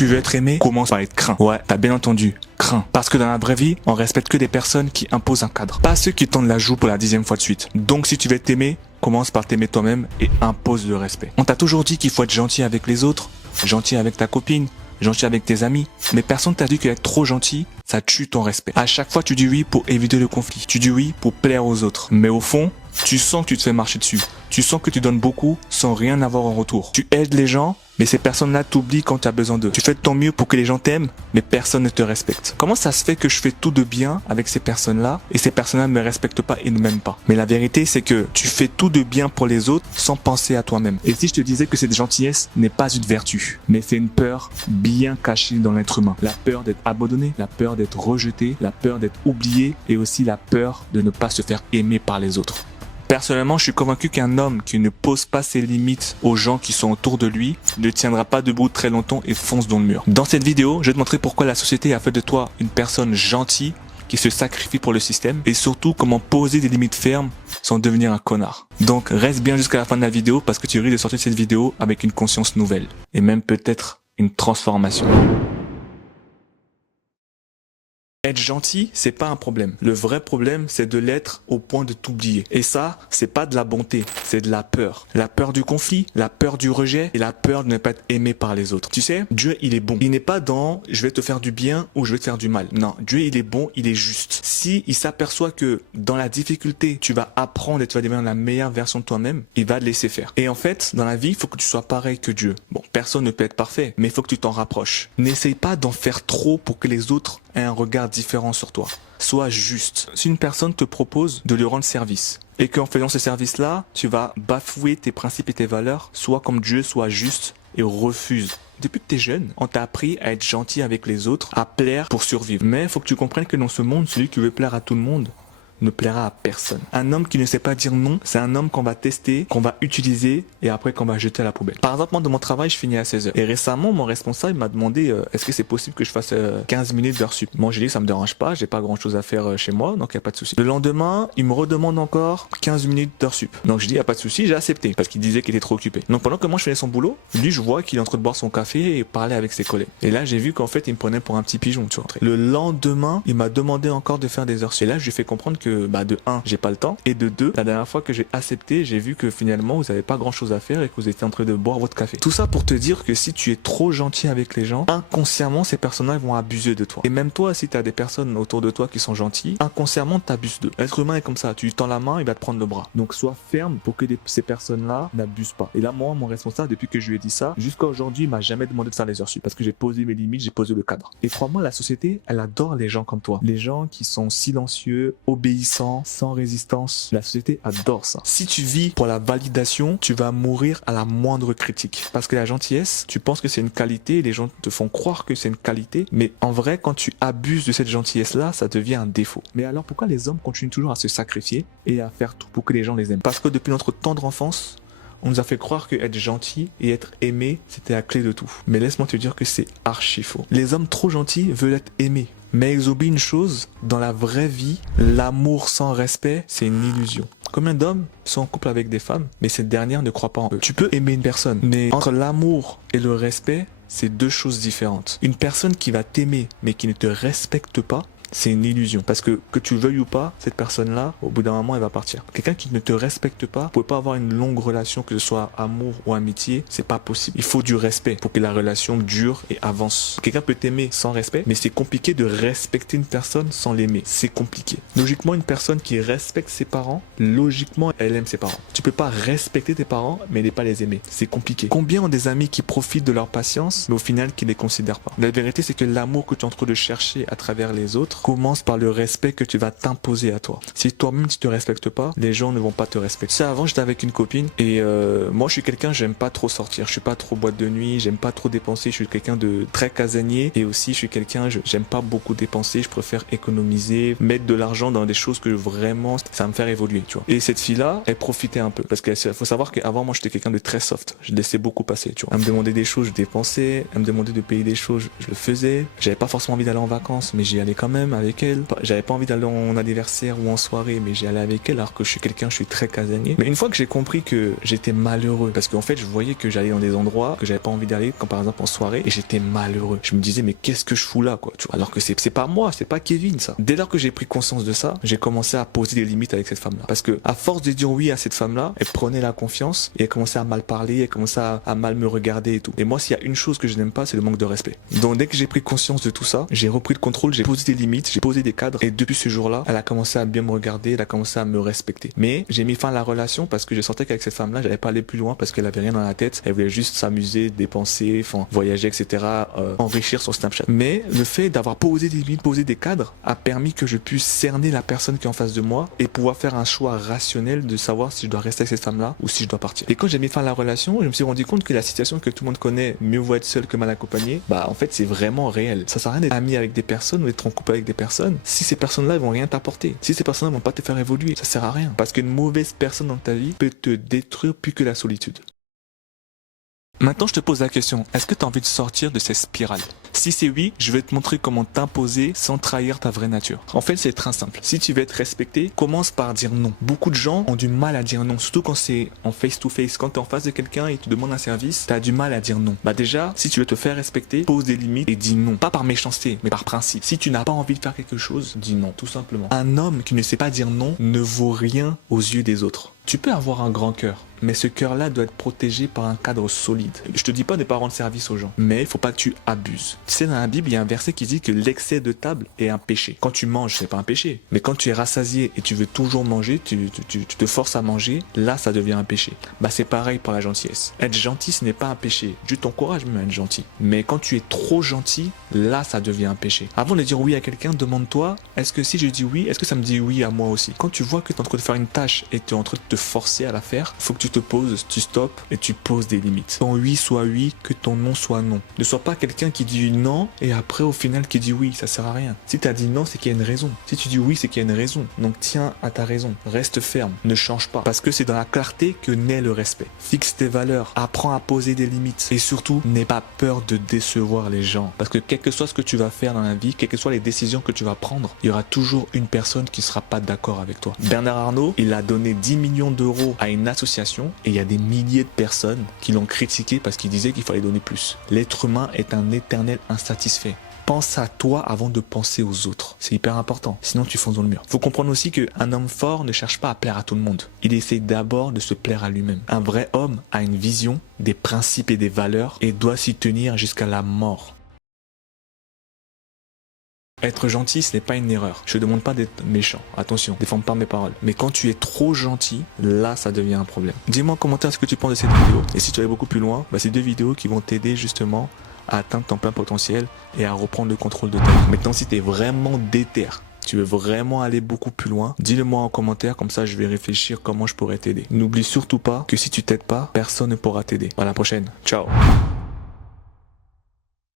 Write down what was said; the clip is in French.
Tu veux être aimé, commence par être craint. Ouais, t'as bien entendu, craint. Parce que dans la vraie vie, on respecte que des personnes qui imposent un cadre. Pas ceux qui tendent la joue pour la 10e fois de suite. Donc si tu veux être aimé, commence par t'aimer toi-même et impose le respect. On t'a toujours dit qu'il faut être gentil avec les autres, gentil avec ta copine, gentil avec tes amis. Mais personne t'a dit qu'être trop gentil, ça tue ton respect. À chaque fois, tu dis oui pour éviter le conflit. Tu dis oui pour plaire aux autres. Mais au fond, tu sens que tu te fais marcher dessus. Tu sens que tu donnes beaucoup sans rien avoir en retour. Tu aides les gens, mais ces personnes-là t'oublient quand tu as besoin d'eux. Tu fais de ton mieux pour que les gens t'aiment, mais personne ne te respecte. Comment ça se fait que je fais tout de bien avec ces personnes-là et ces personnes-là ne me respectent pas et ne m'aiment pas? Mais la vérité, c'est que tu fais tout de bien pour les autres sans penser à toi-même. Et si je te disais que cette gentillesse n'est pas une vertu, mais c'est une peur bien cachée dans l'être humain. La peur d'être abandonné, la peur d'être rejeté, la peur d'être oublié et aussi la peur de ne pas se faire aimer par les autres. Personnellement, je suis convaincu qu'un homme qui ne pose pas ses limites aux gens qui sont autour de lui ne tiendra pas debout très longtemps et fonce dans le mur. Dans cette vidéo, je vais te montrer pourquoi la société a fait de toi une personne gentille qui se sacrifie pour le système et surtout comment poser des limites fermes sans devenir un connard. Donc reste bien jusqu'à la fin de la vidéo parce que tu risques de sortir de cette vidéo avec une conscience nouvelle et même peut-être une transformation. Être gentil, c'est pas un problème. Le vrai problème, c'est de l'être au point de t'oublier. Et ça, c'est pas de la bonté, c'est de la peur. La peur du conflit, la peur du rejet et la peur de ne pas être aimé par les autres. Tu sais, Dieu, il est bon. Il n'est pas dans je vais te faire du bien ou je vais te faire du mal. Non, Dieu, il est bon, il est juste. Si il s'aperçoit que dans la difficulté, tu vas apprendre et tu vas devenir la meilleure version de toi-même, il va te laisser faire. Et en fait, dans la vie, il faut que tu sois pareil que Dieu. Bon, personne ne peut être parfait, mais il faut que tu t'en rapproches. N'essaye pas d'en faire trop pour que les autres aient un regard différent sur toi. Sois juste. Si une personne te propose de lui rendre service et qu'en faisant ce service-là, tu vas bafouer tes principes et tes valeurs, sois comme Dieu, sois juste et refuse. Depuis que tu es jeune, on t'a appris à être gentil avec les autres, à plaire pour survivre. Mais il faut que tu comprennes que dans ce monde, celui qui veut plaire à tout le monde ne plaira à personne. Un homme qui ne sait pas dire non, c'est un homme qu'on va tester, qu'on va utiliser et après qu'on va jeter à la poubelle. Par exemple, moi, dans mon travail, je finis à 16h. Et récemment, mon responsable m'a demandé est-ce que c'est possible que je fasse 15 minutes d'heure sup. Moi, j'ai dit ça me dérange pas, j'ai pas grand chose à faire chez moi, donc il y a pas de souci. Le lendemain, il me redemande encore 15 minutes d'heure sup. Donc je dis y a pas de souci, j'ai accepté parce qu'il disait qu'il était trop occupé. Donc pendant que moi je faisais son boulot, lui je vois qu'il est en train de boire son café et parler avec ses collègues. Et là, j'ai vu qu'en fait, il me prenait pour un petit pigeon, tu vois. Le lendemain, il m'a demandé encore de faire des heures sup. Et là, je lui ai fait comprendre que de 1, j'ai pas le temps et de 2, la dernière fois que j'ai accepté, j'ai vu que finalement vous avez pas grand chose à faire et que vous étiez en train de boire votre café. Tout ça pour te dire que si tu es trop gentil avec les gens, inconsciemment ces personnes-là vont abuser de toi. Et même toi, si tu as des personnes autour de toi qui sont gentilles, inconsciemment t'abuses d'eux. L'être humain est comme ça, tu lui tends la main, il va te prendre le bras. Donc sois ferme pour que ces personnes-là n'abusent pas. Et là, moi, mon responsable, depuis que je lui ai dit ça, jusqu'à aujourd'hui, il m'a jamais demandé de faire les heures sup parce que j'ai posé mes limites, j'ai posé le cadre. Et crois-moi, la société, elle adore les gens comme toi. Les gens qui sont silencieux, obéissants, sans résistance. La société adore ça. Si tu vis pour la validation, tu vas mourir à la moindre critique. Parce que la gentillesse, tu penses que c'est une qualité, les gens te font croire que c'est une qualité, mais en vrai, quand tu abuses de cette gentillesse-là, ça devient un défaut. Mais alors pourquoi les hommes continuent toujours à se sacrifier et à faire tout pour que les gens les aiment? Parce que depuis notre tendre enfance, on nous a fait croire que être gentil et être aimé, c'était la clé de tout. Mais laisse-moi te dire que c'est archi faux. Les hommes trop gentils veulent être aimés. Mais ils oublient une chose, dans la vraie vie, l'amour sans respect, c'est une illusion. Combien d'hommes sont en couple avec des femmes, mais ces dernières ne croient pas en eux? Tu peux aimer une personne, mais entre l'amour et le respect, c'est deux choses différentes. Une personne qui va t'aimer, mais qui ne te respecte pas, c'est une illusion. Parce que tu le veuilles ou pas, cette personne-là, au bout d'un moment, elle va partir. Quelqu'un qui ne te respecte pas, vous pouvez pas avoir une longue relation, que ce soit amour ou amitié, c'est pas possible. Il faut du respect pour que la relation dure et avance. Quelqu'un peut t'aimer sans respect, mais c'est compliqué de respecter une personne sans l'aimer. C'est compliqué. Logiquement, une personne qui respecte ses parents, logiquement, elle aime ses parents. Tu peux pas respecter tes parents, mais ne pas les aimer. C'est compliqué. Combien ont des amis qui profitent de leur patience, mais au final, qui ne les considèrent pas? La vérité, c'est que l'amour que tu es en train de chercher à travers les autres, commence par le respect que tu vas t'imposer à toi. Si toi-même tu te respectes pas, les gens ne vont pas te respecter. Ça, avant j'étais avec une copine et moi je suis quelqu'un, j'aime pas trop sortir, je suis pas trop boîte de nuit, j'aime pas trop dépenser, je suis quelqu'un de très casanier et aussi je suis quelqu'un, j'aime pas beaucoup dépenser, je préfère économiser, mettre de l'argent dans des choses que vraiment ça va me faire évoluer, tu vois. Et cette fille-là, elle profitait un peu parce qu'il faut savoir qu'avant moi j'étais quelqu'un de très soft, je laissais beaucoup passer, tu vois. Elle me demandait des choses, je dépensais, elle me demandait de payer des choses, je le faisais. J'avais pas forcément envie d'aller en vacances, mais j'y allais quand même. même avec elle. J'avais pas envie d'aller en anniversaire ou en soirée, mais j'ai allé avec elle alors que je suis très casanier. Mais une fois que j'ai compris que j'étais malheureux, parce qu'en fait je voyais que j'allais dans des endroits que j'avais pas envie d'aller, comme par exemple en soirée, et j'étais malheureux. Je me disais mais qu'est-ce que je fous là quoi, tu vois, alors que c'est pas moi, c'est pas Kevin ça. Dès lors que j'ai pris conscience de ça, j'ai commencé à poser des limites avec cette femme-là, parce que à force de dire oui à cette femme-là, elle prenait la confiance et elle commençait à mal parler, elle commençait à mal me regarder et tout. Et moi s'il y a une chose que je n'aime pas, c'est le manque de respect. Donc dès que j'ai pris conscience de tout ça, j'ai repris le contrôle, j'ai posé des limites, j'ai posé des cadres, et depuis ce jour-là, elle a commencé à bien me regarder, elle a commencé à me respecter. Mais j'ai mis fin à la relation parce que je sentais qu'avec cette femme-là, j'allais pas aller plus loin parce qu'elle avait rien dans la tête, elle voulait juste s'amuser, dépenser, enfin voyager, etc., enrichir son Snapchat. Mais le fait d'avoir posé des limites, posé des cadres, a permis que je puisse cerner la personne qui est en face de moi et pouvoir faire un choix rationnel de savoir si je dois rester avec cette femme-là ou si je dois partir. Et quand j'ai mis fin à la relation, je me suis rendu compte que la situation que tout le monde connaît, mieux vaut être seul que mal accompagné, bah en fait c'est vraiment réel. Ça sert à rien d'être ami avec des personnes ou d'être en couple avec des personnes si ces personnes-là vont rien t'apporter. Si ces personnes-là vont pas te faire évoluer, ça sert à rien. Parce qu'une mauvaise personne dans ta vie peut te détruire plus que la solitude. Maintenant, je te pose la question, est-ce que tu as envie de sortir de cette spirale? Si c'est oui, je vais te montrer comment t'imposer sans trahir ta vraie nature. En fait, c'est très simple. Si tu veux être respecté, commence par dire non. Beaucoup de gens ont du mal à dire non, surtout quand c'est en face-to-face. Quand tu es en face de quelqu'un et tu demandes un service, tu as du mal à dire non. Bah déjà, si tu veux te faire respecter, pose des limites et dis non. Pas par méchanceté, mais par principe. Si tu n'as pas envie de faire quelque chose, dis non, tout simplement. Un homme qui ne sait pas dire non ne vaut rien aux yeux des autres. Tu peux avoir un grand cœur, mais ce cœur-là doit être protégé par un cadre solide. Je te dis pas de ne pas rendre service aux gens, mais il faut pas que tu abuses. Tu sais, dans la Bible, il y a un verset qui dit que l'excès de table est un péché. Quand tu manges, c'est pas un péché. Mais quand tu es rassasié et tu veux toujours manger, tu te forces à manger, là, ça devient un péché. Bah, c'est pareil pour la gentillesse. Être gentil, ce n'est pas un péché. Dieu t'encourage même à être gentil. Mais quand tu es trop gentil, là, ça devient un péché. Avant de dire oui à quelqu'un, demande-toi, est-ce que si je dis oui, est-ce que ça me dit oui à moi aussi? Quand tu vois que tu es en train de faire une tâche et tu es en train de te forcer à la faire, faut que tu te poses, tu stoppes et tu poses des limites. Ton oui soit oui, que ton non soit non. Ne sois pas quelqu'un qui dit non et après au final qui dit oui, ça sert à rien. Si tu as dit non, c'est qu'il y a une raison. Si tu dis oui, c'est qu'il y a une raison. Donc tiens à ta raison. Reste ferme, ne change pas. Parce que c'est dans la clarté que naît le respect. Fixe tes valeurs, apprends à poser des limites et surtout, n'aie pas peur de décevoir les gens. Parce que quel que soit ce que tu vas faire dans la vie, quelles que soient les décisions que tu vas prendre, il y aura toujours une personne qui sera pas d'accord avec toi. Bernard Arnault, il a donné 10 millions d'euros à une association et il y a des milliers de personnes qui l'ont critiqué parce qu'il disait qu'il fallait donner plus. L'être humain est un éternel insatisfait. Pense à toi avant de penser aux autres. C'est hyper important. Sinon, tu fonces dans le mur. Faut comprendre aussi qu'un homme fort ne cherche pas à plaire à tout le monde. Il essaie d'abord de se plaire à lui-même. Un vrai homme a une vision, des principes et des valeurs et doit s'y tenir jusqu'à la mort. Être gentil, ce n'est pas une erreur. Je ne demande pas d'être méchant. Attention, déforme pas mes paroles. Mais quand tu es trop gentil, là, ça devient un problème. Dis-moi en commentaire ce que tu penses de cette vidéo. Et si tu vas beaucoup plus loin, bah, c'est 2 vidéos qui vont t'aider justement à atteindre ton plein potentiel et à reprendre le contrôle de ta vie. Maintenant, si tu es vraiment déter, tu veux vraiment aller beaucoup plus loin, dis-le moi en commentaire, comme ça je vais réfléchir comment je pourrais t'aider. N'oublie surtout pas que si tu t'aides pas, personne ne pourra t'aider. À la prochaine. Ciao.